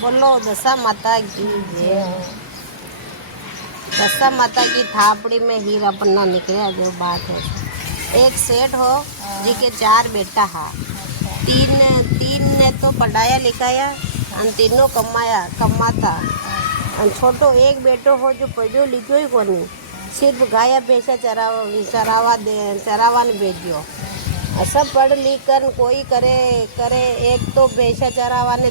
बोलो दशा माता की जय। दशा माता की थापड़ी में हीरा पन्ना निकला जो बात है। एक सेठ हो जी के 4 बेटा हा। तीन ने तो पढ़ाया लिखाया और तीनों कमाता। और छोटो एक बेटो हो जो पढ़ो लिखो ही कोनी, सिर्फ गाया भैंसा चरावा ने भेजियो। सब पढ़ लिख कर कोई करे एक तो भैंसा चरावाने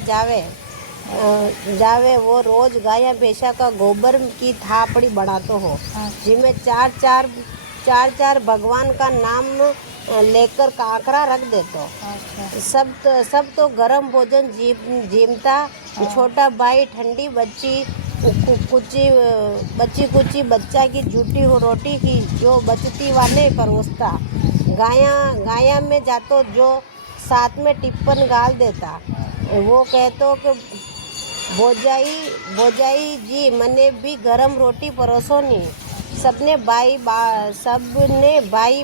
जावे वो रोज गाया भैंसा का गोबर की थापड़ी बनातो हो, जिसमें चार भगवान का नाम लेकर काकरा रख देतो। सब तो गरम भोजन जीमता। छोटा भाई ठंडी कुची बच्चा की झूठी हो रोटी की जो बचती वाले परोसता। गाया में जातो जो साथ में टिप्पन गाल देता। वो कहतो कि भोजाई जी मने भी गरम रोटी परोसो नी। सबने भाई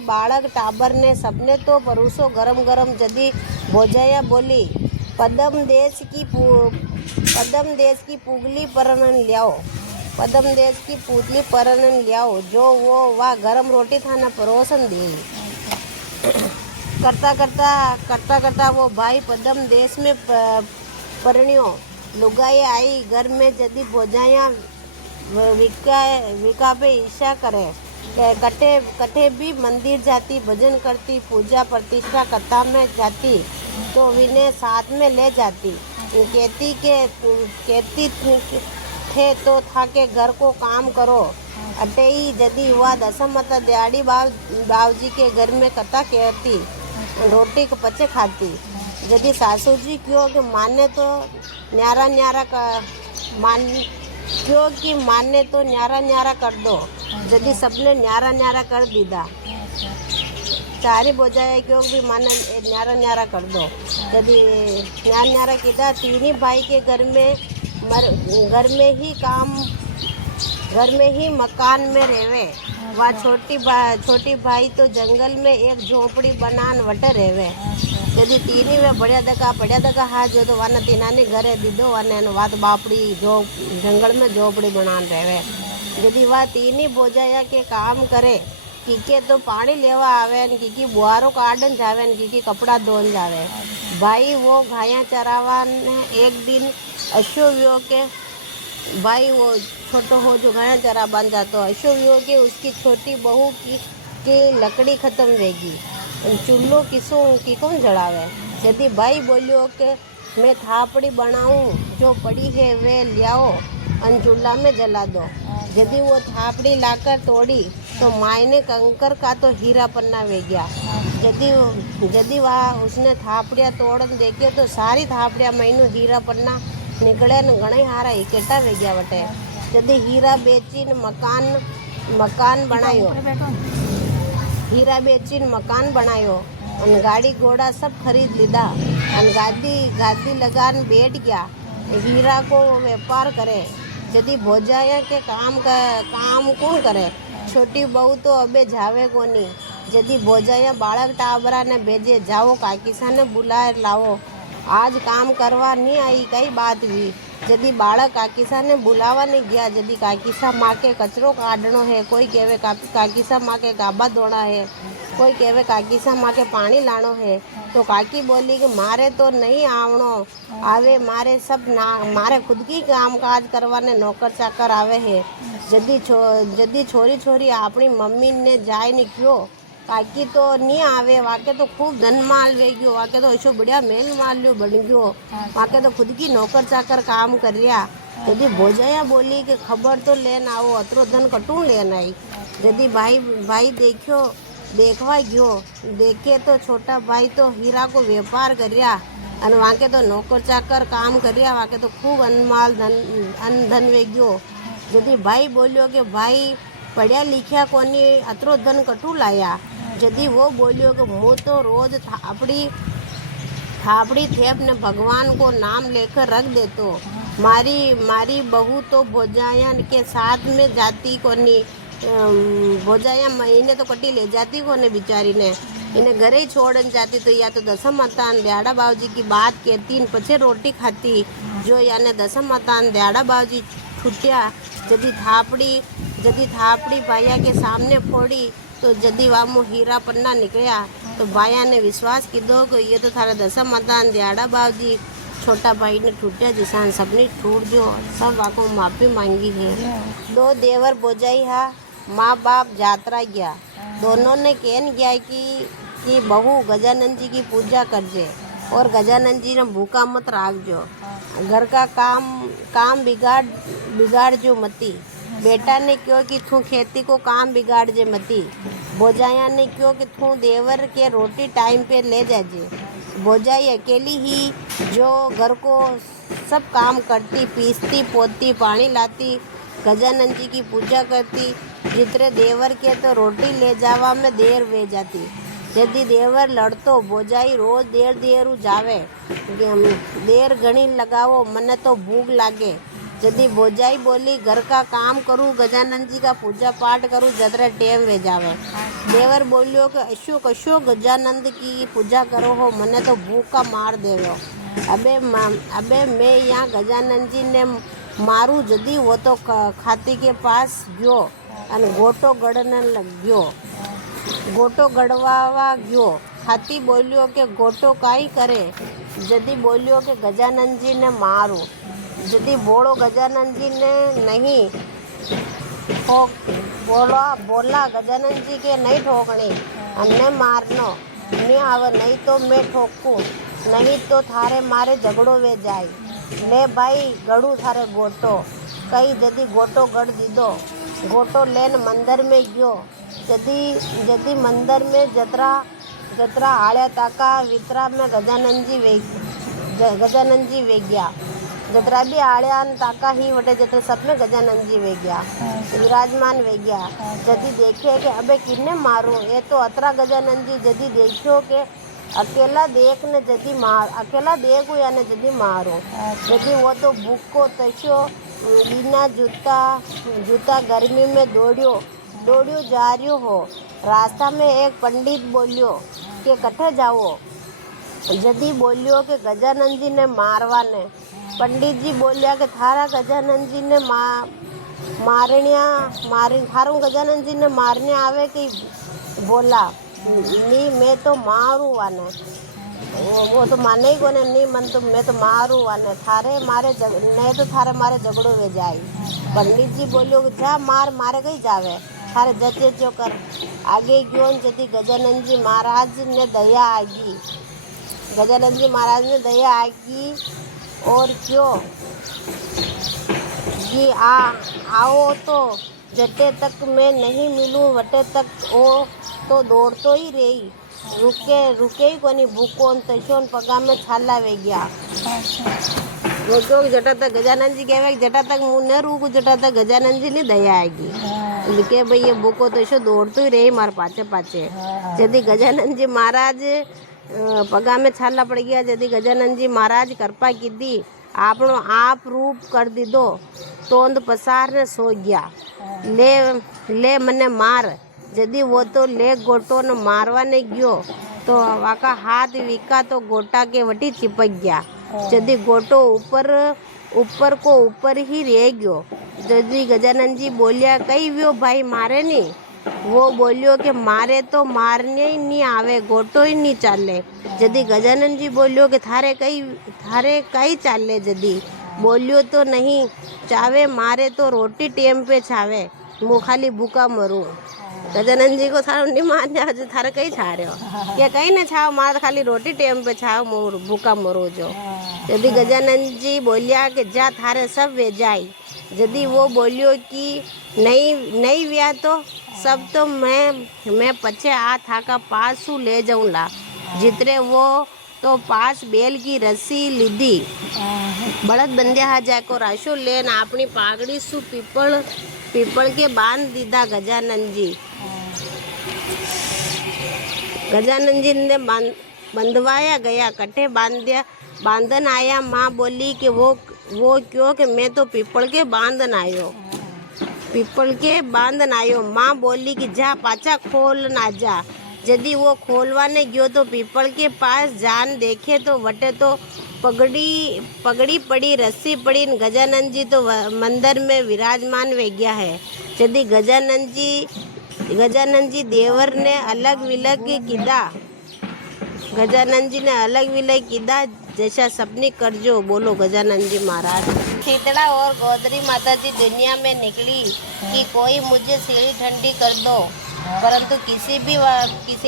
बालक टाबर ने सबने तो परोसो गरम गरम। जदी भोजाया बोली पदम देश की पुगली परनन लियाओ जो वो वाह गरम रोटी थाना परोसन दी। करता वो भाई पदम देश में परण्यो। लुगाई आई घर में जदी भोजाया विका पे ईशा करे। कटे भी मंदिर जाती, भजन करती, पूजा प्रतिष्ठा कथा में जाती तो विने साथ में ले जाती। कहती थे तो था के घर को काम करो। अटेई जदी हुआ दशमता दिहाड़ी बावजी के घर में कथा कहती, रोटी को पचे खाती। यदि सासू जी क्यों कि माने तो न्यारा कर दो। यदि सबने न्यारा कर दीदा। चारी बोझाए क्यों भी माने न्यारा कर दो। यदि न्यारा किदा तीन भाई के घर में ही मकान में रहवे। वह छोटी भाई तो जंगल में एक झोपड़ी बनान वटे रहवे। यदि तीनी वे बढ़िया दका हाथ जो तो वाना तीना ने घरे दीदो वाने वात बापड़ी जो जंगल में झोपड़ी बनान रहवे। यदि वह तीनी बोझाया के काम करे, कीके तो पानी लेवा आवे, कीकी बुआरो काटन जावे, कीकी कपड़ा धोन जावे। भाई वो घाया चरावान एक दिन अशो व्यो के भाई वो छोटो हो जो घाया चरा बन जातो। अशो व्यो के उसकी छोटी बहू की लकड़ी खत्म रहेगी, चूल्हो की कौन जलावे। यदि भाई बोलियो कि मैं थापड़ी बनाऊं जो पड़ी है वे लियाओ और चूल्हा में जला दो। यदि वो थापड़ी लाकर तोड़ी तो मायने कंकर का तो हीरा पन्ना वे गया। यदि वह उसने थापड़िया तोड़न देखे तो सारी थापड़िया मैनू हीरा पन्ना निकले न घणे हारा इकट्ठा वे गया वटे। यदि हीरा बेचीन मकान बनायो और गाड़ी घोड़ा सब खरीद लीधा और गादी लगान बैठ गया। हीरा को व्यापार करे। यदि भोजाया के काम कौन करे। छोटी बहू तो अबे जावे कोनी। यदि भोजाया बालक टाबरा ने भेजे जाओ काकीसा ने बुलाए लाओ, आज काम करवा नहीं आई कई बात हुई। यदि बालक काकीसा ने बुलावा नहीं गया। यदि काकीसा माँ के कचरो काटनो है, कोई कहवे काकीसा माँ के गाबा धोना है, कोई कहवे काकीसा माँ के पानी लानो है, तो काकी बोली कि मारे तो नहीं आवे मारे खुद की काम काज करवाने नौकर चाकर आवे है। यदि छोरी अपनी मम्मी ने जाए नहीं क्यों, काकी तो नहीं आवे, वाके तो खूब धन माल वे गयो, वाके तो ऐसो बढ़िया मेल माल लियो बन गयो, वाके तो खुद की नौकर चाकर काम कर रिया। यदि भोजाया बोली कि खबर तो लेन आओ, अतरो धन कटू लेन आई। यदि भाई देखवा गयो, देखे तो छोटा भाई तो हीरा को व्यापार कर रिया और वाके तो नौकर चाकर काम कर रिया, वाके तो खूब अनमाल धन वे गयो। यदि भाई बोलियो कि भाई पढ़िया लिखिया कोनी अतरो धन कटू लाया। यदि वो बोलियो कि मु तो रोज थापड़ी थेप ने भगवान को नाम लेकर रख देतो। मारी बहू तो भोजाया के साथ में जाती कोनी। भोजाया महीने तो कटी ले जाती कोने बिचारी ने, इन्हें घरे ही छोड़न जाती तो या तो दसम माता ब्याड़ा बाबूजी की बात कहती पछे रोटी खाती। जो याने दसम मतान दयाड़ा बाजी छुट्या जदी थापड़ी भाया के सामने फोड़ी तो जदी वामो हीरा पन्ना निकलिया तो भाया ने विश्वास कीधो कि ये तो थारा दसम मतान दयाड़ा बाजी छोटा भाई ने छुट्या जिसान सबने छूट जो सब वाको माफी मांगी है। दो देवर बोजाई हा माँ बाप यात्रा गया, दोनों ने कहन गया कि बहू गजानन जी की पूजा करजे और गजानन जी ने भूखा मत राख जो, घर का काम बिगाड़ जो मती। बेटा ने क्यों कि तू खेती को काम बिगाड़ जे मती। बोजाया ने क्यों कि तू देवर के रोटी टाइम पे ले जाजे। बोजाई अकेली ही जो घर को सब काम करती, पीसती पोती, पानी लाती, गजानन जी की पूजा करती। जितरे देवर के तो रोटी ले जावा में देर वे जाती। यदि देवर लड़तो बोजाई रोज देर जावे, देर घणी लगावो मने तो भूख लागे। यदि बोजाई बोली घर का काम करूँ, गजानन जी का पूजा पाठ करूँ, जतरे टेम वे जावे। देवर बोलियो कि अशोक गजानंद की पूजा करो हो, मने तो भूख का मार देवो। अबे मैं यहाँ गजानन जी ने मारू। जदी वो तो खाती के पास गयो अने गोटो गड़ने लग गयो। गोटो गड़वावा गयो। हाथी बोलियो के गोटो काई करे। जदी बोलियो के गजानन जी ने मारू। जदी बोलो गजानन जी ने नहीं बोला गजानन जी के नहीं ठोकनी अन्ने मारनो नहीं आवे, नहीं तो मैं ठोकूं, नहीं तो थारे मारे झगड़ो वे जाए। ले भाई गड़ू थारे गोटो कई। जदी गोटो गड़ दीदो, गोटो लेन मंदिर में गयो। जदी मंदिर में जतरा आल्या ताका वितरा में गजानन जी वे गया। जतरा भी आल्या ताका ही वटे जतरे सब में गजानन जी वे गया, विराजमान वे गया। जदी देखे के अबे किन्ने मारू, ये तो अतरा गजानन जी। जदी देखियो के अकेला देख ने अकेला देखो या ने जदी मारो। जदी वो तो भूखो तशो बिना जूता गर्मी में दौड़ियो जा रियो हो। रास्ता में एक पंडित बोलियो कि कठे जाओ। जदी बोलियो कि गजानन जी ने मारवा ने। पंडित जी बोलिया कि थारा गजानन जी ने थारू गजानन जी ने मारने आवे कि बोला नी मैं तो मारू वाने। वो तो माने ही कोने नहीं मन तो मैं तो मारू वाने थारे मारे नहीं तो थारे मारे झगड़ो वे जाए। पंडित जी बोलियो जा मारे कहीं जावे, थारे जचे चो कर। आगे क्यों जदी गजानन जी महाराज ने दया आगी। गजानन जी महाराज ने दया आगी और क्यों कि आओ तो जटे तक मैं नहीं मिलूं वटे तक ओ तो दौड़तो ही रही। रुके ही कोनी भूकोन तशोन पगा में छाला वे गया। वो तो जटा तक गजानन जी कहवे जटा तक मुँह न रुकू, जटा तक गजानन जी ने दया आएगी के भाई ये भूको तशो दौड़तो ही रही मार पाचे। यदि गजानन जी महाराज पगा में छाला पड़ गया। यदि गजानन जी महाराज कृपा की दी आपनो आप रूप कर दीदो तोंद पसार ने सो गया। ले मने मार। यदि वो तो ले गोटो न मारवा ने गयो तो वाका हाथ विका तो गोटा के वटी चिपक गया। यदि गोटो ऊपर ही रह गयो। यदि गजानन जी बोलिया कई व्यो भाई मारे नहीं। वो बोलियो कि मारे तो मारने ही नहीं आवे, गोटो ही नहीं चाले। यदि गजानन जी बोलियो कि थारे कई चाले। यदि बोलियो तो नहीं चावे मारे तो रोटी टेम पे छावे, मुँह खाली भूखा मरूं। गजानन जी को थारो नहीं मारने थारे कहीं छा रहे हो क्या कहीं ना छाओ, मार खाली रोटी टेम पे छाओ भूखा मरो जो। यदि गजानन जी बोलिया कि जा थारे सब वे जाई। यदि वो बोलियो कि नहीं व्या तो सब तो मैं पछे आ थाका पास ले जाऊँ ला। जितरे वो तो पास बेल की रस्सी लीधी, बड़द बंदिया हा जाको राशो लेन अपनी पागड़ी सु पीपल के बांध दीदा गजानन जी। गजानन जी ने बंधवाया गया, कट्ठे बांधन आया। माँ बोली कि वो क्यों कि मैं तो पीपल के बांधन आयो। माँ बोली कि जा पाचा खोल ना जा। यदि वो खोलवाने गयो तो पीपल के पास जान देखे तो वटे तो पगड़ी पगड़ी पड़ी, रस्सी पड़ी, गजानन जी तो मंदिर में विराजमान वे गया है। यदि गजानन जी देवर ने अलग विलग किदा, गजानन जी ने अलग विलग किदा, जैसा सपनी करजो। बोलो गजानन जी महाराज। शीतला और गोदरी माता जी दुनिया में निकली कि कोई मुझे सीढ़ी ठंडी कर दो, परंतु किसी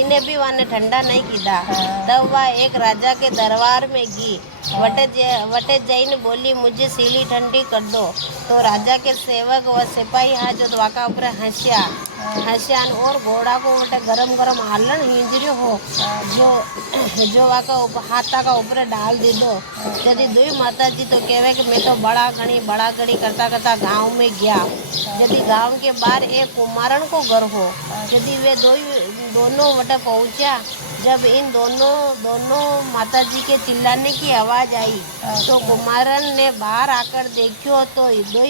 ने भी वहाँ ठंडा नहीं किया। तब वह एक राजा के दरबार में गई। वटे जैन बोली मुझे सीढ़ी ठंडी कर दो। तो राजा के सेवक व सिपाही हाथ जो वाका ऊपर हंस्यान और घोड़ा को वटे गरम गरम हालन हिंजरियो हो जो वाका हाथा का ऊपर डाल दी दो। यदि दुई माता जी तो कहवे कि मैं तो बड़ा घड़ी करता करता गांव में गया। यदि गांव के बाहर एक कुमारन को घर हो, यदि वे दोनों वटे पहुंचा। जब इन दोनों माता जी के चिल्लाने की आवाज़ आई तो कुमारन ने बाहर आकर देखियो तो दो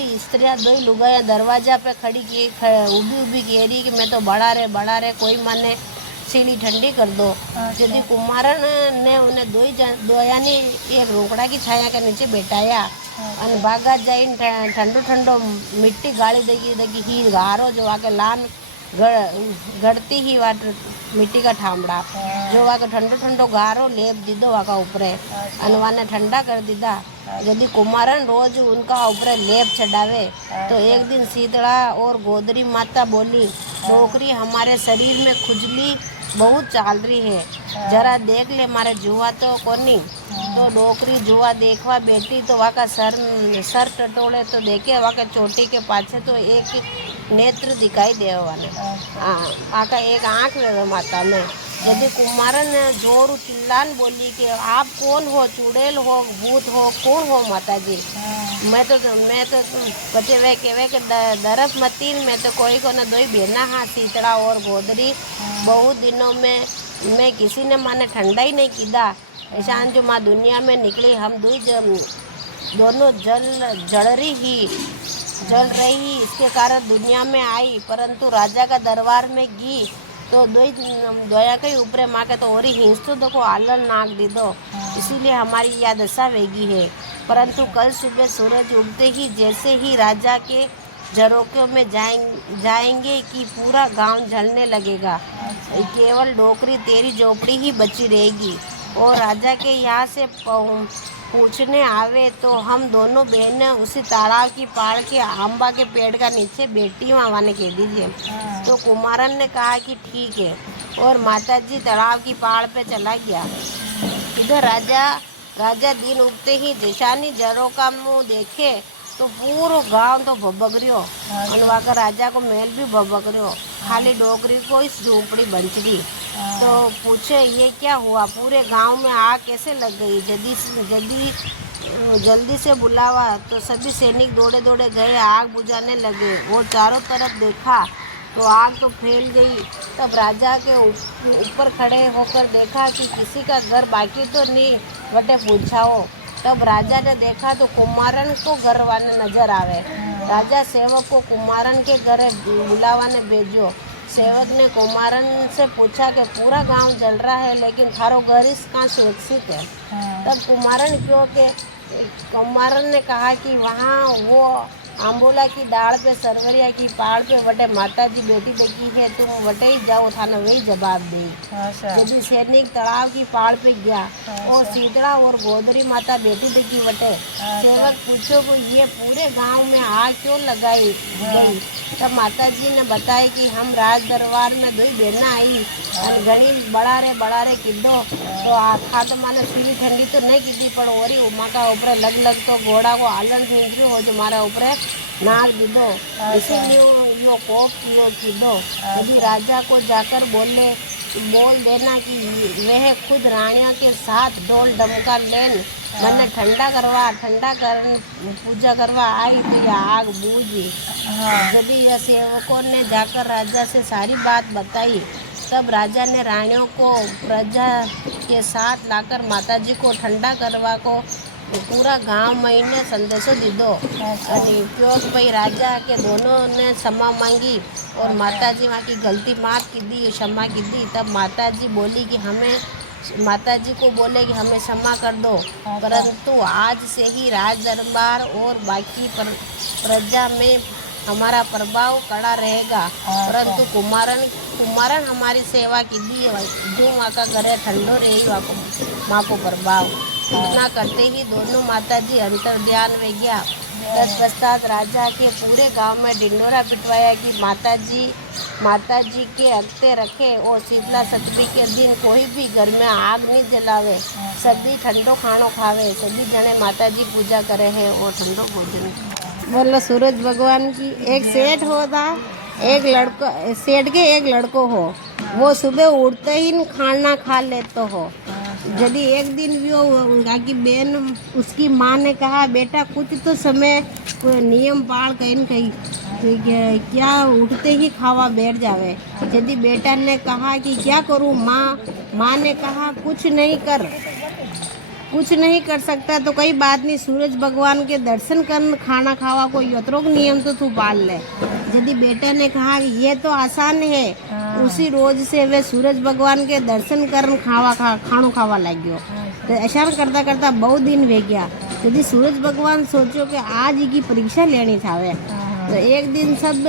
लुगाइयाँ दरवाजा पे उभी कह रही कि मैं तो बड़ा रे कोई माने सीढ़ी ठंडी कर दो। यदि कुमारन ने उन्हें दोयानी एक रोकड़ा की छाया के नीचे बैठाया और बागा जाइन ठंडो मिट्टी गाड़ी देगी ही गारो जो आके लान गड़ती ही वाट मिट्टी का ठामड़ा जो वहाँ ठंडो गारो लेप दीदो वहाँ ऊपरे अनवाने ठंडा कर दीदा। यदि कुमारन रोज उनका ऊपर लेप चढ़ावे तो एक दिन शीतला और गोदरी माता बोली, डोकरी हमारे शरीर में खुजली बहुत चाल रही है, जरा देख ले मारे जुआ तो कोनी। तो डोकरी जुआ देखवा बेटी तो वहाँ का सर टटोले तो देखे वहाँ के चोटी के पाछे तो एक नेत्र दिखाई दे वाले आका एक आँख वे माता में। यदि कुमारन जोर चिल्लान बोली कि आप कौन हो, चुड़ैल हो, भूत हो, कौन हो माता जी? मैं तो बचे वे कहवे कि दरफ मतीन मैं तो कोई को न दो बेना हाँ शीतला और गोदरी बहुत दिनों में मैं किसी ने माने ठंडा ही नहीं किया। ऐसा जो माँ दुनिया में निकली हम दोनों जल रही इसके कारण दुनिया में आई, परंतु राजा का दरबार में गई तो दोया के ऊपर माँ के तो और ही हिंस तो देखो आलन नाक दे दो, इसीलिए हमारी यह दशा वेगी है। परंतु कल सुबह सूरज उगते ही जैसे ही राजा के झरोखे में जाएंगे कि पूरा गांव जलने लगेगा। केवल डोकरी तेरी झोपड़ी ही बची रहेगी और राजा के यहाँ से पूछने आवे तो हम दोनों बहनें उसी तालाब की पाड़ के आंबा के पेड़ का नीचे बैठी वहाँ ने कह दीजिए। तो कुमारन ने कहा कि ठीक है और माताजी तालाब की पहाड़ पे चला गया। इधर राजा दिन उगते ही दिशानी जरों का मुँह देखे तो पूरा गांव तो भबक रही हो और वहाँ का राजा को महल भी भबक रही हो, खाली डोकरी को इस झोपड़ी बंच रही। तो पूछे ये क्या हुआ, पूरे गांव में आग कैसे लग गई? जल्दी से बुलावा। तो सभी सैनिक दौड़े गए, आग बुझाने लगे और चारों तरफ देखा तो आग तो फैल गई। तब राजा के ऊपर खड़े होकर देखा कि किसी का घर बाकी तो नहीं, बटे पूछाओ। तब राजा ने देखा तो कुमारन को घर वाले नजर आवे। राजा सेवक को कुमारन के घर बुलावाने भेजो। सेवक ने कुमारन से पूछा कि पूरा गांव जल रहा है लेकिन थारो घर इस कहाँ सुरक्षित है? तब कुमारन ने कहा कि वहाँ वो आंबोला की डाल पे सरवरिया की पहाड़ पे वटे माता जी बेटी देखी है, तुम वटे ही जाओ, थाना वही जवाब दी। यदि सैनिक तालाब की पहाड़ पे गया और शीतला और गोदरी माता बेटी देखी वटे। सेवक पूछो कि ये पूरे गांव में आग क्यों लगाई गई? तब माता जी ने बताया कि हम राज दरबार में दो बहना आई और घनी बड़ा रे किदो तो आखा तो माने सीढ़ी ठंडी तो नहीं की पर और उमा का ऊपर लग तो घोड़ा को आलन फेंक हो जो मारा ऊपर नाक दीदो, इसीलिए यो कोप किदो। यदि राजा को जाकर बोल देना कि वह खुद रानियों के साथ ढोल डमका लेन मैंने ठंडा कर पूजा करवा आई तो यह आग बूझी। यदि यह सेवकों ने जाकर राजा से सारी बात बताई तब राजा ने रानियों को प्रजा के साथ लाकर माताजी को ठंडा करवा को पूरा गांव महीने संदेशो दीदो। क्यों भाई राजा के दोनों ने क्षमा मांगी और माताजी वहाँ की गलती माफ़ की दी, क्षमा की दी। तब माताजी बोली कि हमें माता जी को बोले कि हमें क्षमा कर दो, परंतु आज से ही राज दरबार और बाकी प्रजा में हमारा प्रभाव कड़ा रहेगा। परंतु कुमारन हमारी सेवा की दी, जो माँ का घर है ठंडो रही माँ को प्रभाव। इतना करते ही दोनों माता जी अंतर ध्यान वे गया। तत्पश्चात राजा के पूरे गांव में ढिंडोरा पिटवाया कि माता जी के अगते रखे और शीतला सतमी के दिन कोई भी घर में आग नहीं जलावे, सभी ठंडो खानो खावे, सभी जने माता जी पूजा करे हैं और ठंडो भोजन। बोलो सूरज भगवान की। एक सेठ होता, एक लड़को, सेठ के एक लड़को हो, वो सुबह उठते ही खाना खा लेते हो। यदि एक दिन भी उनका की बहन उसकी माँ ने कहा बेटा कुछ तो समय कोई नियम पाल कहीं क्या उठते ही खावा बैठ जावे। यदि बेटा ने कहा कि क्या करूँ माँ ने कहा कुछ नहीं कर सकता तो कोई बात नहीं, सूरज भगवान के दर्शन कर खाना खावा को यत्रोक नियम तो तू पाल ले। यदि बेटा ने कहा कि ये तो आसान है, उसी रोज से वे सूरज भगवान के दर्शन कर खानो खावा लग गयो। तो ऐसा करता करता बहुत दिन वे गया। यदि सूरज भगवान सोचो कि आज की परीक्षा लेनी थावे, तो एक दिन सब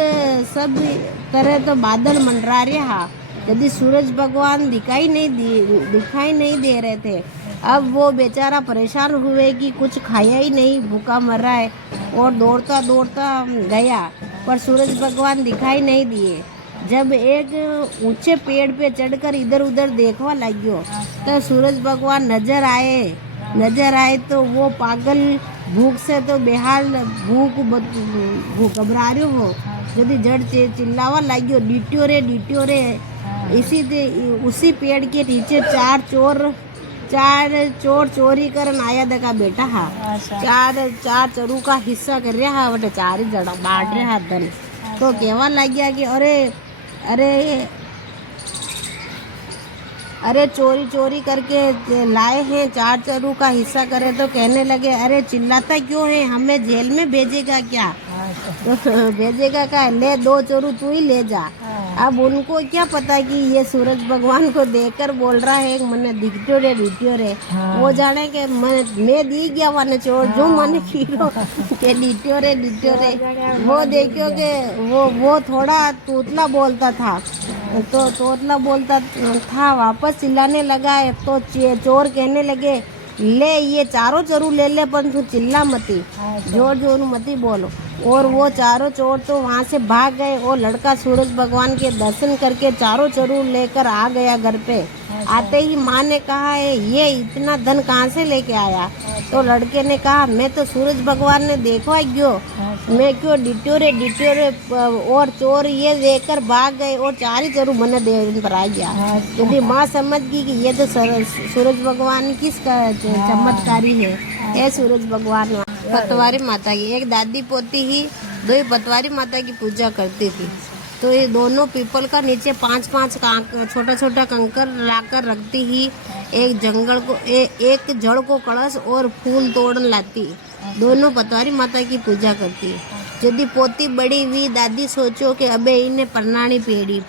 तरह तो बादल मंडरा रहा। यदि सूरज भगवान दिखाई नहीं दे रहे थे। अब वो बेचारा परेशान हुए कि कुछ खाया ही नहीं, भूखा मर रहा है और दौड़ता गया, पर सूरज भगवान दिखाई नहीं दिए। जब एक ऊंचे पेड़ पे चढ़कर इधर उधर देखवा लग्यो तो सूरज भगवान नजर आए तो वो पागल भूख से तो बेहाल भूख घबरा रहे हो। यदि जड़ चिल्लावा लग्यो डिट्यो रे। उसी पेड़ के नीचे चार चोर चोरी करन आया देखा बेटा। हाँ, चार चोरू का हिस्सा कर रहा बटे, चार ही जड़ा बांट रहा धन। तो कहवा लग गया कि अरे चोरी करके लाए हैं, चार चोरू का हिस्सा करे। तो कहने लगे अरे चिल्लाता क्यों है, हमें जेल में भेजेगा क्या? तो भेजेगा क्या, ले 2 चोरू तू ही ले जा। अब उनको क्या पता कि ये सूरज भगवान को देखकर बोल रहा है मने दिखतो रे। वो जाने के मैं दी गया वन चोर जो मन खीरो के डिट्यो रे। वो देखो कि वो थोड़ा तोतला बोलता था, वापस चिल्लाने लगा। तो चोर कहने लगे ले ये चारों चोरू ले पर तू चिल्ला मती, जोर मती बोलो। और वो चारों चोर तो वहाँ से भाग गए और लड़का सूरज भगवान के दर्शन करके चारों चोरू लेकर आ गया घर पे। आते ही माँ ने कहा है ये इतना धन कहाँ से लेके आया? तो लड़के ने कहा मैं तो सूरज भगवान ने देखवा गयो, मैं क्यों डिट्यो रे और चोर ये लेकर भाग गए और 4 ही चोरू मने दे पर आ गया। यदि माँ समझ गई कि ये तो सूरज भगवान किसका चमत्कारी है सूरज भगवान। पतवारी माता की एक दादी पोती ही 2 पतवारी माता की पूजा करती थी। तो ये दोनों पीपल का नीचे 5-5 छोटा कंकर लाकर रखती ही एक जड़ को कलश और फूल तोड़न लाती। दोनों पतवारी माता की पूजा करती। यदि पोती बड़ी हुई दादी सोचो कि अबे इन्हें परनानी पेड़ी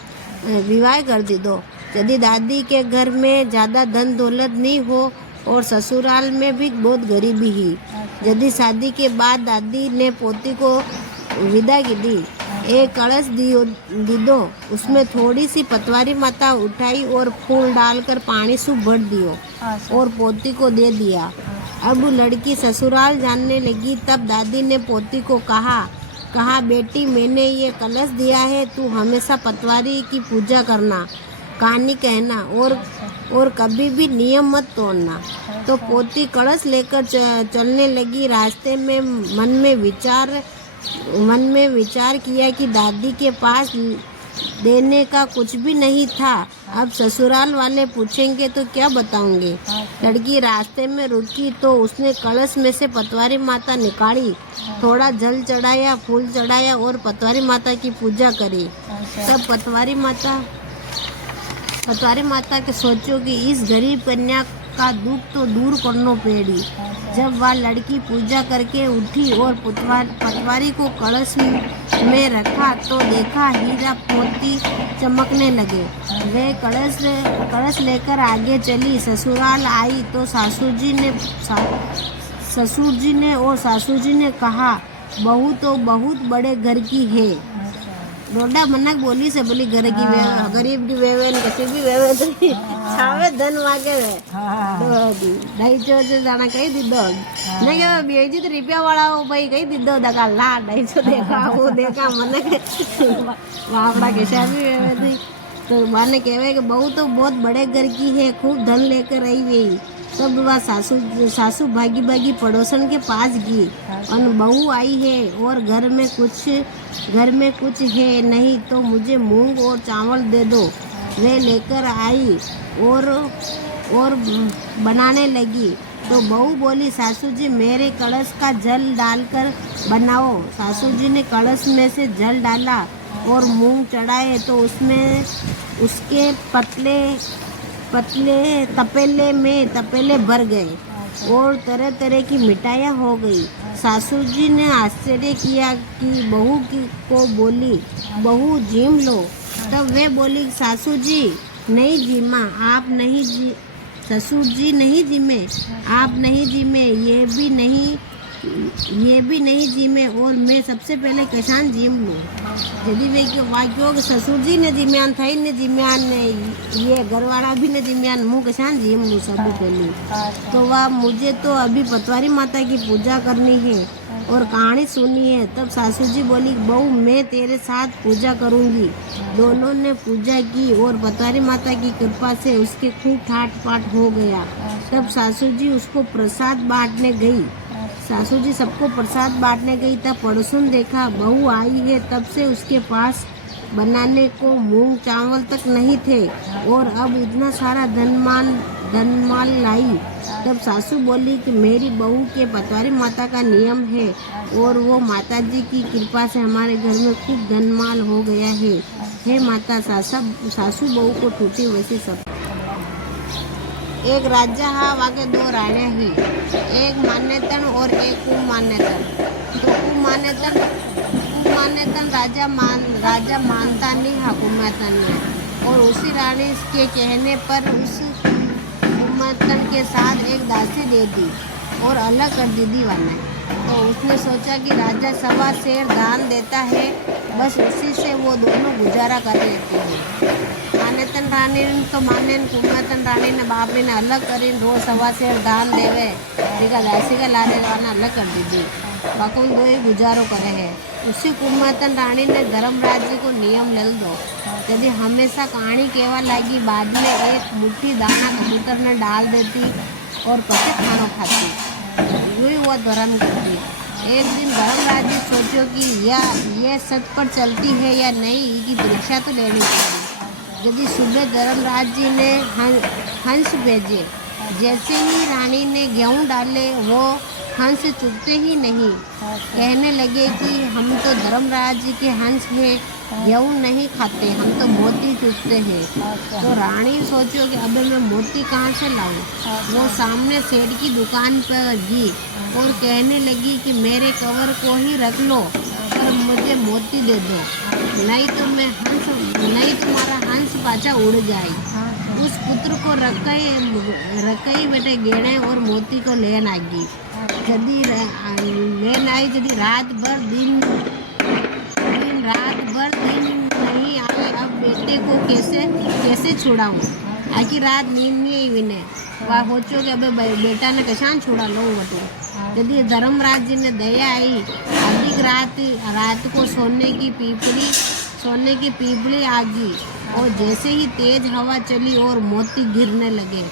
विवाह कर दी दो। यदि दादी के घर में ज़्यादा धन दौलत नहीं हो और ससुराल में भी बहुत गरीबी ही। यदि शादी के बाद दादी ने पोती को विदा की दी, एक कलश दी दो, उसमें थोड़ी सी पतवारी माता उठाई और फूल डालकर पानी से भर दियो और पोती को दे दिया। अब लड़की ससुराल जाने लगी तब दादी ने पोती को कहा बेटी मैंने ये कलश दिया है, तू हमेशा पतवारी की पूजा करना, कहानी कहना और कभी भी नियम मत तोड़ना। तो पोती कलश लेकर चलने लगी। रास्ते में मन में विचार किया कि दादी के पास देने का कुछ भी नहीं था, अब ससुराल वाले पूछेंगे तो क्या बताऊंगी। लड़की रास्ते में रुकी तो उसने कलश में से पतवारी माता निकाली, थोड़ा जल चढ़ाया, फूल चढ़ाया और पतवारी माता की पूजा करी। तब पतवारी माता के सोचो कि इस गरीब कन्या का दुख तो दूर करनो पेड़ी। जब वह लड़की पूजा करके उठी और पटवारी को कलश में रखा तो देखा हीरा मोती चमकने लगे। वे कलश लेकर आगे चली। ससुराल आई तो ससुर जी ने कहा, बहू तो बहुत बड़े घर की है। रोडा मनक बोली से बोली घर की गरीब की वेवे कसी भी वेवे तो छावे धन वागे वे ढाई सौ से जाना कही दीदो नहीं क्या बेजी तो रुपया वाला हो भाई कही दीदो दका ला 250 देखा वो देखा मनक वापड़ा के भी वेवे थी। तो माने कहवे कि बहू तो बहुत बड़े घर की है, खूब धन लेकर आई हुई। तब वह सासू भागी भागी पड़ोसन के पास गई और बहू आई है और घर में कुछ है नहीं तो मुझे मूंग और चावल दे दो। वे लेकर आई और बनाने लगी। तो बहू बोली, सासू जी मेरे कलश का जल डालकर बनाओ। सासू जी ने कलश में से जल डाला और मूंग चढ़ाए तो उसमें उसके पतले तपेले भर गए और तरह तरह की मिठाइयाँ हो गई। सासू जी ने आश्चर्य किया कि बहू को बोली, बहू जीम लो। तब वे बोली, सासू जी नहीं जीमा, आप नहीं जी, ससुर जी नहीं जीमे, आप नहीं जीमे, ये भी नहीं जीमे और मैं सबसे पहले कशान जीम लूँ। यदि वे वाक्यों ससुर जी ने जिम्यान था ने जिम्यान ने ये घरवाला भी ने जिम्यान मुँह कशान जीम लूँ सबसे पहले। तो वह मुझे तो अभी पटवारी माता की पूजा करनी है और कहानी सुनी है। तब सासू जी बोली, बहू मैं तेरे साथ पूजा करूँगी। दोनों ने पूजा की और पटवारी माता की कृपा से उसके खूब ठाट पाट हो गया। तब सासू जी उसको प्रसाद बांटने गई। सासू जी सबको प्रसाद बांटने गई। तब पड़ोसन देखा बहू आई है, तब से उसके पास बनाने को मूंग चावल तक नहीं थे और अब इतना सारा धनमाल लाई। तब सासू बोली कि मेरी बहू के पटवारी माता का नियम है और वो माता जी की कृपा से हमारे घर में खूब धनमाल हो गया है। हे माता, सासू बहू को टूटी वैसे सब। एक राजा हा वाके 2 राण्या ही, एक मान्यतन और एक कुमान्यतन। तो कुमान्यतन राजा मानता नहीं हुकूमतन ने और उसी रानी के कहने पर उस हुकूमतन के साथ एक दासी दे दी और अलग कर दी वाला। तो उसने सोचा कि राजा 1.25 शेर दान देता है, बस उसी से वो दोनों गुजारा कर लेते हैं। मान्यतन रानी तो मान्यन कुमातन रानी ने बापरी ने अलग करी 2.25 शेर दान देवे रीका दासी का ला देवाना अलग कर दी। बाकुल 2 ही गुजारो करे है। उसी कुमातन रानी ने धर्मराज को नियम ले दो, यदि हमेशा कहानी कहवा लगी बाद में एक मुट्ठी दाना कबूतर ने डाल देती और पति खाना खाती। यूँ वो धर्म करती। एक दिन धर्मराज जी सोचो कि यह सच पर चलती है या नहीं, इसकी परीक्षा तो लेनी चाहिए। यदि सुबह धर्मराज जी ने हंस भेजे, जैसे ही रानी ने गेहूँ डाले वो हंस चुपते ही नहीं, कहने लगे कि हम तो धर्मराज जी के हंस हैं, गेहूँ नहीं खाते, हम तो मोती चुपते हैं। तो रानी सोचो कि अबे मैं मोती कहाँ से लाऊं। वो सामने सेठ की दुकान पर गई और कहने लगी कि मेरे कवर को ही रख लो और मुझे मोती दे दो, नहीं तो तुम्हारा हंस पाछा उड़ जाए। उस पुत्र को रकई बेटे गेड़े और मोती को लेन आगी। यदि लेन आई, यदि रात भर दिन नहीं आए, अब बेटे को कैसे छुड़ाऊं। आखिर रात नींद नहीं आई विने वह सोचो कि अबे बेटा ने कैसान छुड़ा लो बटू। यदि धर्मराज जी ने दया आई, अधिक रात को सोने की पीपली आ गई और जैसे ही तेज हवा चली और मोती गिरने लगे,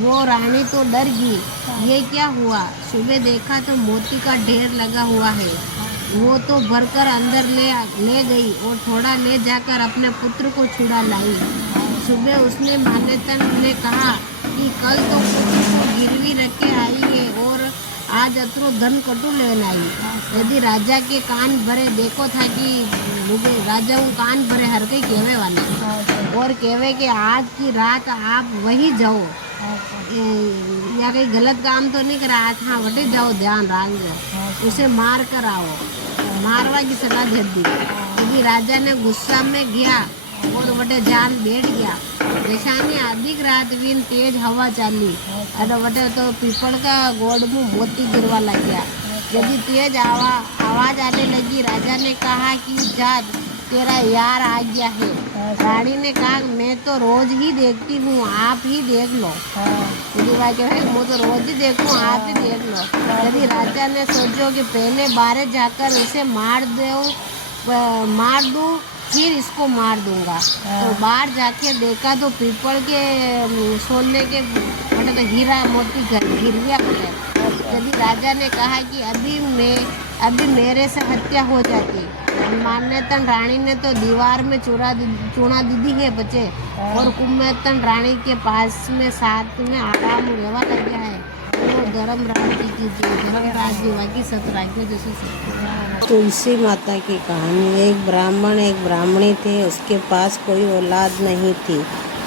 वो रानी तो डर गई, ये क्या हुआ। सुबह देखा तो मोती का ढेर लगा हुआ है। वो तो भरकर अंदर ले गई और थोड़ा ले जाकर अपने पुत्र को छुड़ा लाई। सुबह उसने मान्यतन ने कहा कि कल तो पुत्र को गिरवी रख के आई है और आज अतरो धन कटु लेने आई। यदि राजा के कान भरे देखो था कि राजा वो कान भरे हर कई कहवे वाले और कहवे कि आज की रात आप वही जाओ या कहीं गलत काम तो नहीं करा। हाँ वटे जाओ ध्यान रख उसे मार कर आओ, मारवा की सलाह दे दी। यदि राजा ने गुस्सा में गया और वटे जान बैठ गया। जैसानी अधिक रात विन तेज हवा चाली और वटे तो पीपल का गोड़ में मोती गिरवा लग गया। यदि तेज आवाज आने लगी, राजा ने कहा कि जा तेरा यार आ गया है। रानी ने कहा मैं तो रोज ही देखती हूँ, आप ही देख लो। यदि भाई कहे मैं तो रोज ही देखूँ, आप ही देख लो। यदि राजा ने सोचो कि पहले बाहर जाकर उसे मार दूँ फिर इसको मार दूंगा। तो बाहर जाके देखा तो पीपल के सोने के मतलब तो हीरा मोती गिरविया पड़े। यदि राजा ने कहा कि अभी मेरे से हत्या हो जाती। मान्यतन रानी ने तो दीवार में चूना दीदी है बचे और कुम्मेतन रानी के पास में साथ में आराम रेवा लग गया है। वो धर्म राज्य की धर्म राज्य बाकी सतराज्य जैसे। तुलसी माता की कहानी। एक ब्राह्मण एक ब्राह्मणी थे, उसके पास कोई औलाद नहीं थी।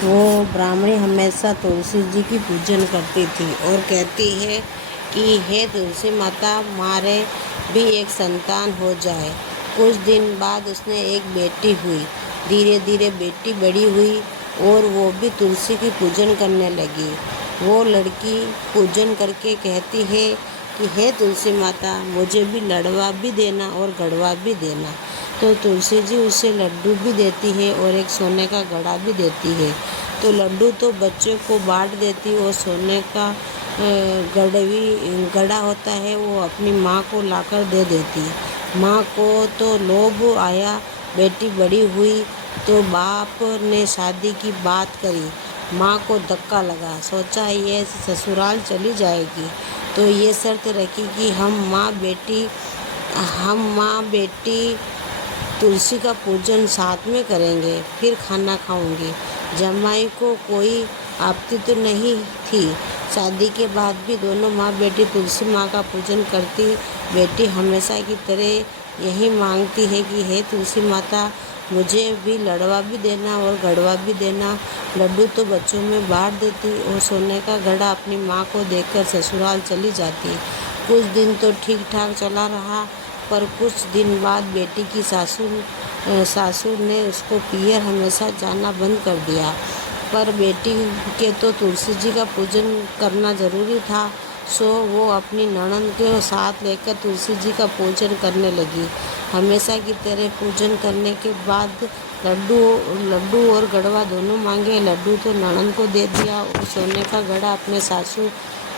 वो ब्राह्मणी हमेशा तुलसी जी की पूजन करती थी और कहती है कि हे तुलसी माता मारे भी एक संतान हो जाए। कुछ दिन बाद उसने एक बेटी हुई। धीरे धीरे बेटी बड़ी हुई और वो भी तुलसी की पूजन करने लगी। वो लड़की पूजन करके कहती है कि हे तुलसी माता मुझे भी लड़वा भी देना और गड़वा भी देना। तो तुलसी जी उसे लड्डू भी देती है और एक सोने का घड़ा भी देती है। तो लड्डू तो बच्चों को बांट देती और सोने का घड़ा होता है वो अपनी माँ को लाकर दे देती। माँ को तो लोभ आया, बेटी बड़ी हुई तो बाप ने शादी की बात करी। माँ को धक्का लगा, सोचा ये ससुराल चली जाएगी तो ये शर्त रखी कि हम माँ बेटी तुलसी का पूजन साथ में करेंगे, फिर खाना खाऊंगी। जमाई को कोई आपत्ति तो नहीं थी। शादी के बाद भी दोनों माँ बेटी तुलसी माँ का पूजन करती। बेटी हमेशा की तरह यही मांगती है कि हे तुलसी माता मुझे भी लड़वा भी देना और गड़वा भी देना। लड्डू तो बच्चों में बांट देती और सोने का घड़ा अपनी माँ को देकर ससुराल चली जाती। कुछ दिन तो ठीक ठाक चला रहा, पर कुछ दिन बाद बेटी की सासू ने उसको पियर हमेशा जाना बंद कर दिया। पर बेटी के तो तुलसी जी का पूजन करना ज़रूरी था, सो वो अपनी ननद के साथ लेकर तुलसी जी का पूजन करने लगी। हमेशा की तरह पूजन करने के बाद लड्डू और गड़वा दोनों मांगे। लड्डू तो ननद को दे दिया और सोने का घड़ा अपने सासू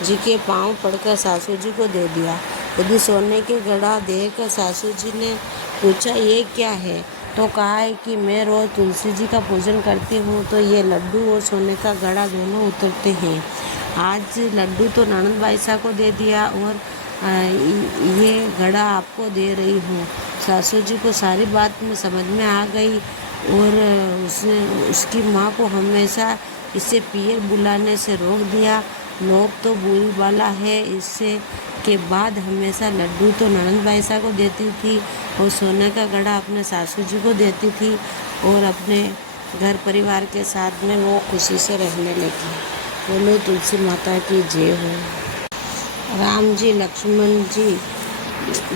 जी के पाँव पड़कर सासू जी को दे दिया। यदि सोने के घड़ा देकर सासू जी ने पूछा ये क्या है, तो कहा है कि मैं रोज़ तुलसी जी का पूजन करती हूँ तो ये लड्डू और सोने का घड़ा दोनों उतरते हैं। आज लड्डू तो ननद बाईसा को दे दिया और ये घड़ा आपको दे रही हूँ। सासू जी को सारी बात में समझ में आ गई और उसकी माँ को हमेशा इसे पियर बुलाने से रोक दिया। नोक तो बुरी वाला है। इससे के बाद हमेशा लड्डू तो ननद बाईसा को देती थी और सोने का घड़ा अपने सासू जी को देती थी और अपने घर परिवार के साथ में वो खुशी से रहने लगी। बोलो तुलसी माता की जय हो। राम जी लक्ष्मण जी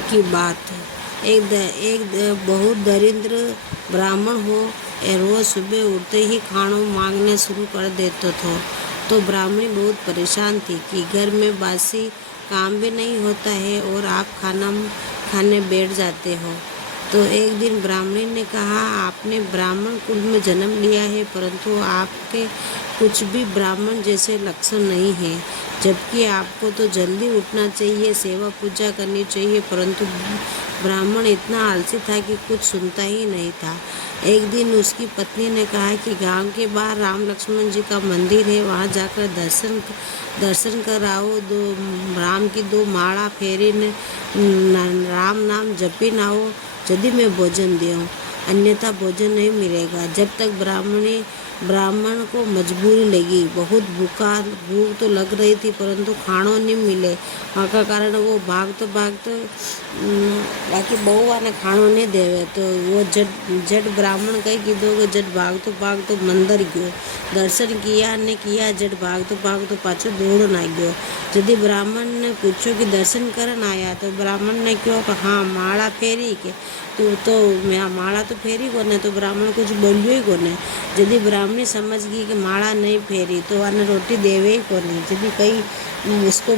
की बात है। एक बहुत दरिद्र ब्राह्मण हो रोज़ सुबह उठते ही खाना मांगने शुरू कर देते थे। तो ब्राह्मणी बहुत परेशान थी कि घर में बासी काम भी नहीं होता है और आप खाना खाने बैठ जाते हो। तो एक दिन ब्राह्मणी ने कहा आपने ब्राह्मण कुल में जन्म लिया है, परंतु आपके कुछ भी ब्राह्मण जैसे लक्षण नहीं है। जबकि आपको तो जल्दी उठना चाहिए, सेवा पूजा करनी चाहिए, परंतु ब्राह्मण इतना आलसी था कि कुछ सुनता ही नहीं था। एक दिन उसकी पत्नी ने कहा कि गांव के बाहर राम लक्ष्मण जी का मंदिर है, वहां जाकर दर्शन कर आओ। राम की 2 माला फेरी ने राम नाम जपी न आओ, यदि मैं भोजन दूँ, अन्यथा भोजन नहीं मिलेगा। जब तक ब्राह्मणी ब्राह्मण को मजबूरी लगी, बहुत भूख तो लग रही थी परंतु खाणो नहीं मिले। का कारण वो भागते बाकी बहुआ ने खाणो नहीं देवे तो वो जट ब्राह्मण कही कीधो कि जट भागतो मंदिर गयो, दर्शन किया जट भागतो पाछो दौड़न आ गयो। यदि ब्राह्मण ने पूछो कि दर्शन करन आया तो ब्राह्मण ने क्यों कि हाँ माला फेरी के तो मैं माला तो फेरी कोने, तो ब्राह्मण कुछ बोलियो ही कोने। यदि ब्राह्मणी समझ गई कि माला नहीं फेरी तो आने रोटी देवे ही कोने। यदि कहीं उसको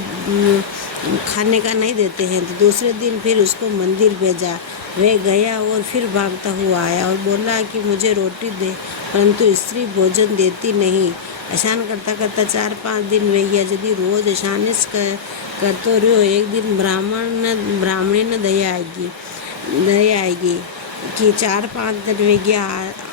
खाने का नहीं देते हैं तो दूसरे दिन फिर उसको मंदिर भेजा। वह गया और फिर भागता हुआ आया और बोला कि मुझे रोटी दे, परंतु स्त्री भोजन देती नहीं। ऐसान करता 4-5 दिन वे गया। यदि रोज ऐसानिश करते रहो, एक दिन ब्राह्मणी ने दया आएगी कि 4-5 दिन वे गया,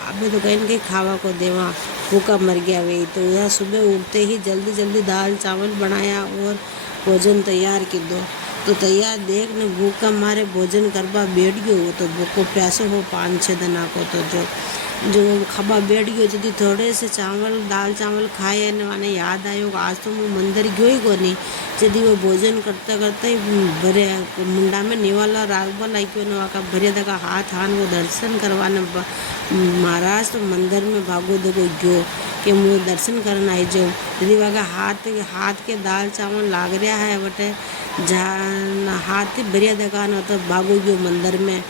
अभी तो कहीं कहीं खावा को देवा, भूखा मर गया वही। तो वह सुबह उठते ही जल्दी दाल चावल बनाया और भोजन तैयार की दो। तो तैयार देख ने भूखा मारे भोजन करवा बैठ गयो। तो भूखो प्यासो हो 5-6 दिन को तो जो खाबा बैठ गयो। यदि थोड़े से दाल चावल खाए ने माने याद आयो आज तो मैं मंदिर गयो ही कोनी। यदि वो भोजन करता ही भरे मुंडा में निवाला रागवा लाग्यो ने वाका भरे दका हाथ वो दर्शन करवाने महाराज तो मंदिर में भागो दको गयो कि मुझे दर्शन करना आई जाओ। यदि वाका हाथ के दाल चावल लाग रहा है बटे हाथ भरिया दका न तो भागो गयो मंदिर में।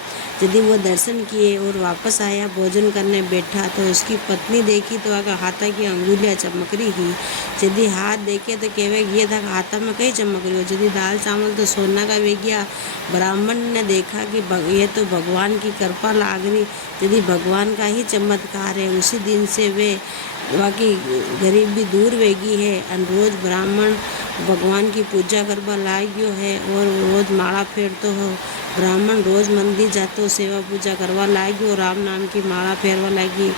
यदि वो दर्शन किए और वापस आया भोजन करने बैठा तो उसकी पत्नी देखी तो आका हाथा की अंगुलियाँ चमक रही थी। यदि हाथ देखे तो कहवे ये था हाथा में कहीं चमक रही हो। यदि दाल चावल तो सोना का वे गया। ब्राह्मण ने देखा कि ये तो भगवान की कृपा लाग रही, यदि भगवान का ही चमत्कार है। उसी दिन से वे बाकी गरीबी दूर वेगी है और रोज ब्राह्मण भगवान की पूजा करवा लाग्यो है और रोज माला फेरतो हो। ब्राह्मण रोज मंदिर जातो सेवा पूजा करवा लाग्यो, राम नाम की माला फेरवा लगी।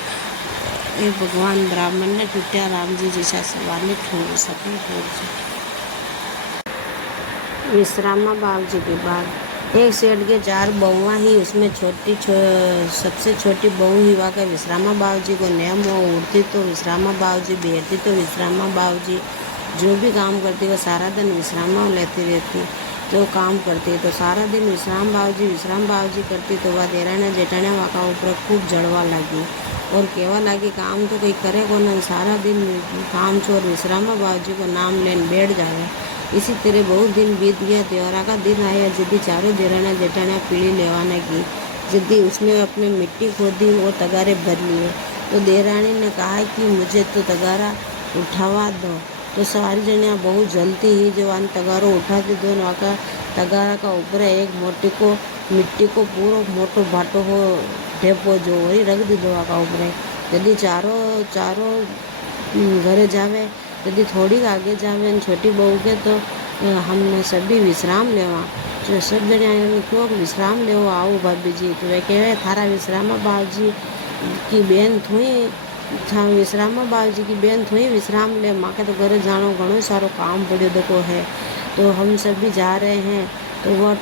ये भगवान ब्राह्मण ने टूटा राम जी जैसा सवाल छोड़ सके। विश्रामा बाबू जी की बात। एक सेठ के 4 बहुआ ही, उसमें सबसे छोटी बहू ही वाका विश्रामा बाबू जी को नियम हो। उठती तो विश्रामा बाबू जी, बैठती तो विश्रामा बाबू जी, जो भी काम करती वो सारा दिन विश्रामा लेती रहती। जो काम करती तो सारा दिन विश्राम बाबू जी करती। तो वह देराने जेठाने वाका ऊपर खूब जड़वा लगी और कहवा लगी काम तो कोई करे को ना, सारा दिन काम चोर विश्रामा बाबू जी को नाम लेने बैठ जावे। इसी तरह बहुत दिन बीत गया। त्योहारा का दिन आया। यदि चारों देराना जेठाना पीढ़ी लेवाने की, यदि उसने अपने मिट्टी खोदी और तगारे भर लिए। तो देरानी ने कहा कि मुझे तो तगारा उठावा दो। तो सारी जनिया बहुत जल्दी ही जवान तगारो उठाती दो। वहाँ का तगारा का ऊपर एक मिट्टी को पूरा मोटो भाटो हो ढेपो जो वही रख दी दो वहाँ का ऊपर। यदि चारों घरे जावे, यदि थोड़ी आगे जावे छोटी बहू के तो हमने सभी विश्राम लेवा। जो सब जने क्यों विश्राम ले आओ भाभी जी। तो वे कहे थारा विश्रामा बाबू जी की बहन थोड़ी विश्रामा बाबू जी की बहन थोड़ी विश्राम ले, माँ के तो घर जानो घणो सारो काम पड़ो देखो है। तो हम सभी जा रहे हैं। तो वह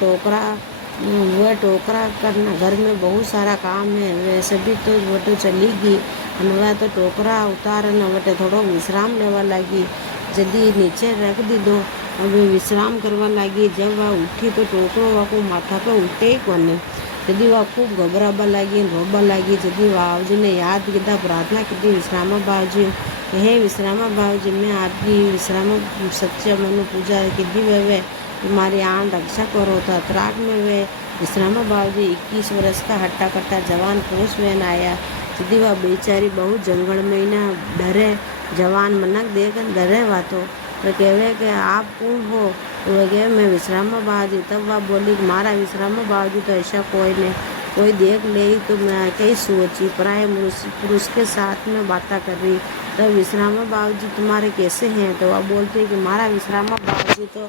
टोकरा करना, घर में बहुत सारा काम है। वे सभी तो वो तो चली गई और वह तो टोकरा उतारना वटे थोड़ा विश्राम लेवा लगी। यदि नीचे रख दी दो और वे विश्राम करवा लगी। जब वह उठी तो टोकरो वह को माथा पे उठे ही कोने। यदि वह खूब घबराबा लगी, रोबा लगी। यदि बाबू जी ने याद किया, प्रार्थना की विश्रामा बाबू जी, हे विश्रामा बाबू जी, मैं आपकी विश्रामा सच्चे मनो पूजा की वे तुम्हारी आन रक्षा करो। तो अतराग में वे विश्रामा बाबू जी 21 वर्ष का हट्टा कट्टा जवान पुरुष में आया। यदि वह बेचारी बहुत जंगल में ना डरे, जवान मनक देकर डरे वातो। तो कहवे कि आप कौन हो। तो वह कहे मैं विश्रामा बाबू जी। तब वह बोली मारा विश्रामा बाबू जी तो ऐसा कोई नहीं, कोई देख ले तो मैं कई सोची पराए पुरुष के साथ में बातें कर रही। तो विश्रामा बाबू जी तुम्हारे कैसे हैं। तो वह बोलते कि मारा विश्रामा बाबू जी तो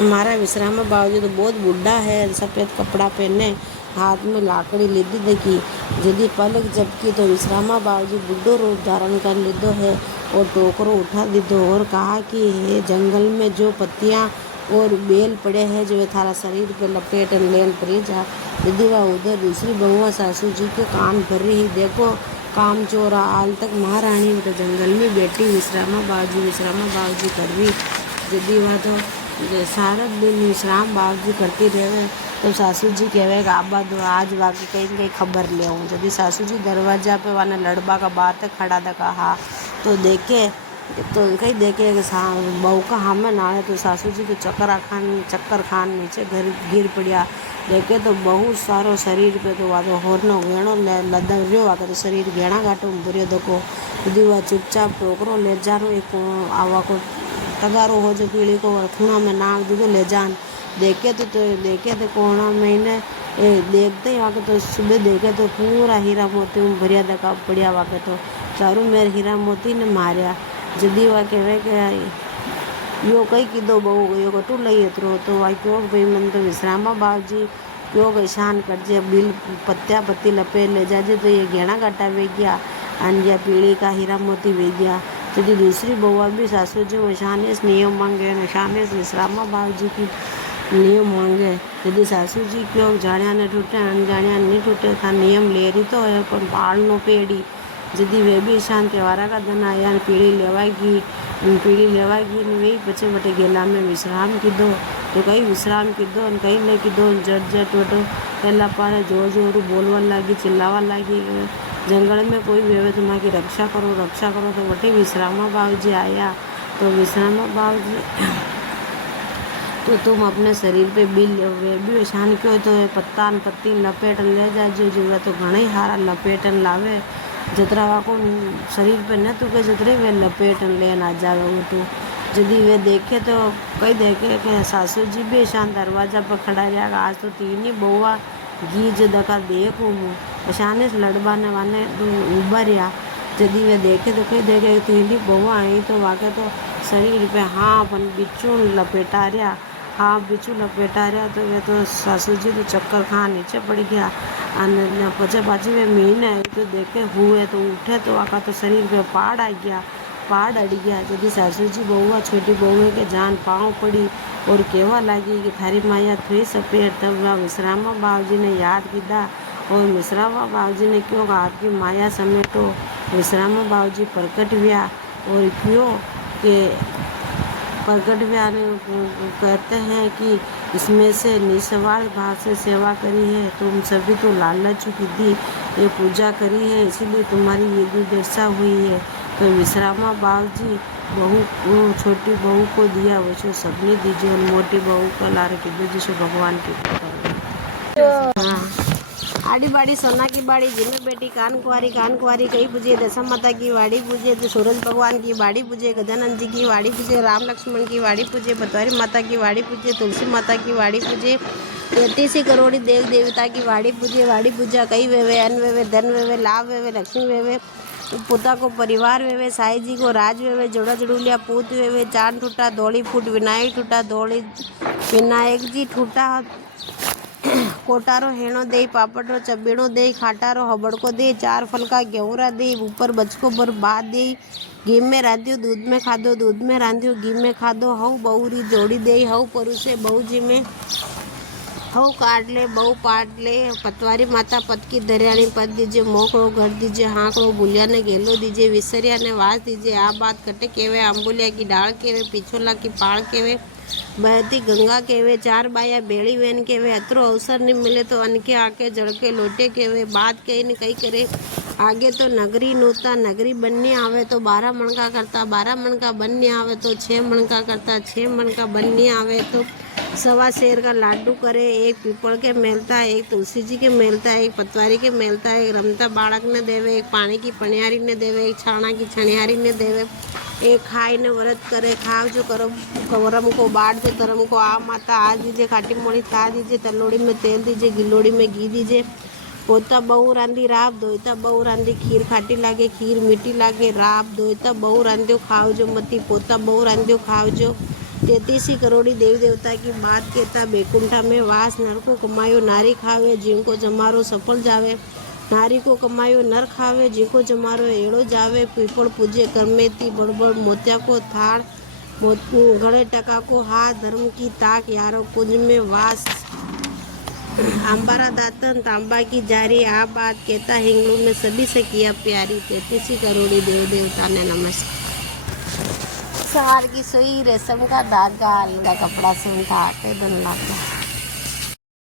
हमारा विश्रामा बाबू जी तो बहुत बुढ़ा है, सफ़ेद कपड़ा पहने, हाथ में लाकड़ी लीधी देखी। यदि पलक झपकी तो विश्रामा बाबू जी बुढ़ो रूप धारण कर लीधो है और टोकरो उठा दीधो और कहा कि हे जंगल में जो पत्तियाँ और बेल पड़े हैं जो थारा शरीर पे लपेट लेन पड़ी जा। यदि वह उधर दूसरी बहुआ सासू जी के कान भर रही, देखो काम चोरा हाल तक महारानी तो जंगल में बैठी विश्रामा बाबूजी करवी जदी वह तो सारा दिन विश्राम बाबूजी करती रहे तो सासू जी कहवे आबा दो आज वाकई कहीं खबर ले आऊँ। यदि सासू जी दरवाजा पे वाना लड़बा का बाहर तक खड़ा था हाँ तो देखे तो कहीं देखे बहू का हमें नाले तो सासू जी के चक्कर खान नीचे घर गिर पड़िया। देखे तो बहुत सारो शरीर पे तो वादो होरनो घेणो लदर रहो आकर तो शरीर घेणा घाटो बुरे दको यदि वह चुपचाप टोकरो ले जानो एक आवा को तगारो हो जो पीढ़ी को खूणा में नाक दीदो ले जान। देखे तो कोना महीने देखते ही वहाँ तो सुबह देखे तो पूरा हीरा मोती भरिया दका पड़िया वहाँ तो चारों मेरे हीरा मोती ने मारिया। जदी वह कहवे कि यो कई कीधो बहू यो कटू लई एतरो तो वह क्यों भाई मन तो विश्रामा बाबूजी क्यों शान करजे बिल पत्या पत्ती लपेट ले जाजे तो ये घेणा घाटा वे गया अनया पीढ़ी का हीरा मोती वे गया। यदि दूसरी बउआ भी सासू जी शाने नियम मांगे शाने विश्रामा बाबूजी की नियम मांगे। यदि सासू जी क्यों जाण्या ने टूटे अनजाण्या नहीं टूटे था नियम ले रही तो है पर बाल नो पेड़ी यदि वे भी शान त्योहारा का दिन आया पीढ़ी लेवाएगी वही बचे बटे गेला में विश्राम कीधो तो कहीं विश्राम कीधो कहीं नहीं कीधो जट वटो पहला पाने जोर जोर बोलवा लागी चिल्लावा लागी जंगल में कोई वेवे तुम्हारी रक्षा करो तो वटे विश्रामा बाबूजी आया तो विश्रामा बाबूजी तो तुम अपने शरीर पे बिल वे भी शान क्यों तो पत्ता पत्ती लपेटन ले जाजो जो तो घणे हारा लपेटन लावे जतरा वाको शरीर पे न तुके जतरे वे लपेटन लेन आ जावे वो तो यदि वे देखे तो कई देखे कि सासू जी भी शान दरवाजा पर खड़ा रहेगा आज तो तीन ही बउआ घी जो दका देखो मुँह शाने से लड़बाने वाने उबरिया। यदि वे देखे तो कई देखे तीन ही बउआ आई तो वाके तो शरीर पे हाँ अपन बिच्छू लपेटा रहा तो वे तो सासू जी तो चक्कर खा नीचे पड़ गया और पचे पाची वे महीने तो देखे हुए तो उठे तो आका तो शरीर पे पहाड़ अड़ गया। यदि सासू जी बउआ छोटी बहू के जान पाँव पड़ी और कहवा लगी कि थारी माया थी सपेट तब वह विश्रामा बाबूजी ने याद किया और विश्रामा बाबूजी ने क्यों हाथ की माया समेटो विश्रामा बाबूजी प्रकट हुआ और क्यों के प्रकट व्यान कहते हैं कि इसमें से निस्वार्थ भाव से सेवा करी है तुम सभी तो लालच की दी ये पूजा करी है इसीलिए तुम्हारी ये दुर्दशा हुई है। तो विश्रामा बाबूजी बहू छोटी बहू को दिया वैसे सबने दीजिए और मोटी बहू को ला रखी जिसे भगवान की हाँ आड़ी बाड़ी सोना की बाड़ी जिम्मे बेटी कान कुंवारी कई पूजे दशा माता की वाड़ी पूजे तो सूरज भगवान की वाड़ी पूजे गजानंद जी की वाड़ी पूजे राम लक्ष्मण की वाड़ी पूजे बतवारी माता की वाड़ी पूजे तुलसी माता की वाड़ी पूजे 33 करोड़ी देव देवता की वाड़ी पूजा कई वेवे अन्न वेवे धन वेवे लाभ वेवे लक्ष्मी वेवे पुता को परिवार वेवे साई जी को राज वेवे जोड़ा जड़ूलिया पूत वेवे चांद ठूटा दौड़ी फूट विनायक ठूटा दौड़ी विनायक जी ठूटा कोटारो हेणो दे पापड़ो चबेड़ो दे खाटारो हबड़को दे 4 फल का गेहूरा दे ऊपर बचको बर बात दे घी में रांधियो दूध में खादो दूध में रांधियो घी में खादो हऊ बहुरी जोड़ी दे हऊ परुषे बहु जी में हऊ काट ले बहु पाट ले पतवारी माता पत की दरियानी पत दीजिए मोकड़ो घर दीजिए हाँकड़ो बुलिया ने गेलो दीजिए विसरिया ने वास दीजिए आ बात कटे केवे आंबुलिया की डाल केवे पिछोला की पाड़ केवे बहती गंगा केवे 4 बाया बेड़ी वेन केवे अतरो अवसर नहीं मिले तो अनके आके जड़के लोटे केवे बात कही न कही करे आगे तो नगरी नोता नगरी बनने आवे तो 12 मन का करता 12 मन का बनने आवे तो 6 मन का करता 6 मन का बनने आवे तो 1.25 शेर का लाडू करे एक पीपल के मेलता एक तुलसी जी के मेलता एक पतवारी के मेलता एक रमता बाड़क ने देवे एक पानी की पनियारी ने देवे एक छाना की छनियारी ने देवे एक खाई ने व्रत करे खाव जो करो कवरम को बाढ़ जो धर्म को आ माता आ दीजिए खाटी मोड़ी था दीजिए तलोड़ी में तेल दीजिए गिलोड़ी में घी दीजिए पोता बहु रांधी राब धोता बहु रांधी खीर खाटी लागे खीर मीठी लागे राब धोता बहु रांधियो खाओ जो मती पोता बहु रांधियो खाओ जो 33 करोड़ी देवी देवता की बात कहता बैकुंठा में वास नर को कमायो नारी खावे जिनको जमारो सफल जावे नारी को कमायो नर खावे जिनको जमारो एड़ो जावे पीपल पूजे कर्मेती बड़बड़ मोतिया को थाड़ घड़े टका को हाथ धर्म की ताक यारो कुंज में वास अंबारा दातन तांबा की जारी आप बात कहता हिंगलू में सभी से किया प्यारी 33 करोड़ी देव देवता ने नमस्कार। सवार की सुई रेशम का धागा अलगा कपड़ा सुनता आते धन लाता